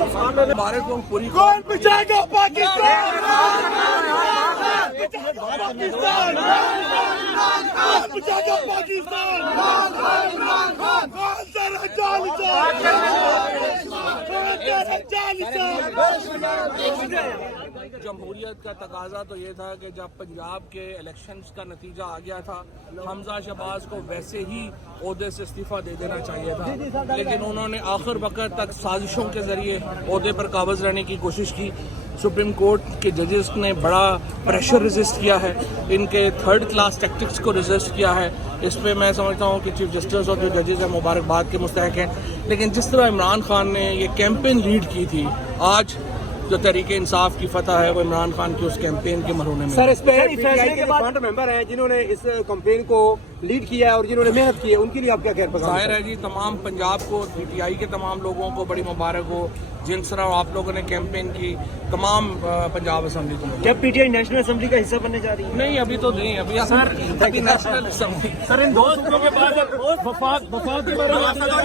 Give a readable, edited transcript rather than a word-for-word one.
ہمارے کو پوری کون بچائے گا پاکستان؟ بچائے گا پاکستان؟ جمہوریت کا تقاضا تو یہ تھا کہ جب پنجاب کے الیکشنز کا نتیجہ آ گیا تھا حمزہ شہباز کو ویسے ہی عہدے سے استعفیٰ دے دینا چاہیے تھا، لیکن انہوں نے آخر وقت تک سازشوں کے ذریعے عہدے پر قابض رہنے کی کوشش کی۔ سپریم کورٹ کے ججز نے بڑا پریشر ریزسٹ کیا ہے، ان کے تھرڈ کلاس ٹیکٹکس کو ریزسٹ کیا ہے۔ اس پہ میں سمجھتا ہوں کہ چیف جسٹس اور جو ججز ہیں مبارکباد کے مستحق ہیں، لیکن جس طرح عمران خان نے یہ کیمپین لیڈ کی تھی، آج جو تحریک انصاف کی فتح ہے وہ عمران خان کی اس کیمپین کے مرہون میں۔ سر اس پہ فیصلے کے بعد ممبر ہیں جنہوں نے اس کیمپین کو لیڈ کیا ہے اور جنہوں نے محنت کی ہے، ان کے لیے آپ کیا کہہ رہے ہیں؟ ظاہر ہے جی تمام پنجاب کو، پی ٹی آئی کے تمام لوگوں کو بڑی مبارک ہو جن طرح آپ لوگوں نے کیمپین کی، تمام پنجاب اسمبلی کو۔ کیا P T I national assembly کا حصہ بننے جا رہی ہے؟ نہیں ابھی تو نہیں، ابھی نیشنل اسمبلی۔ سر ان دو صوبوں کے بعد وفاق کے بارے میں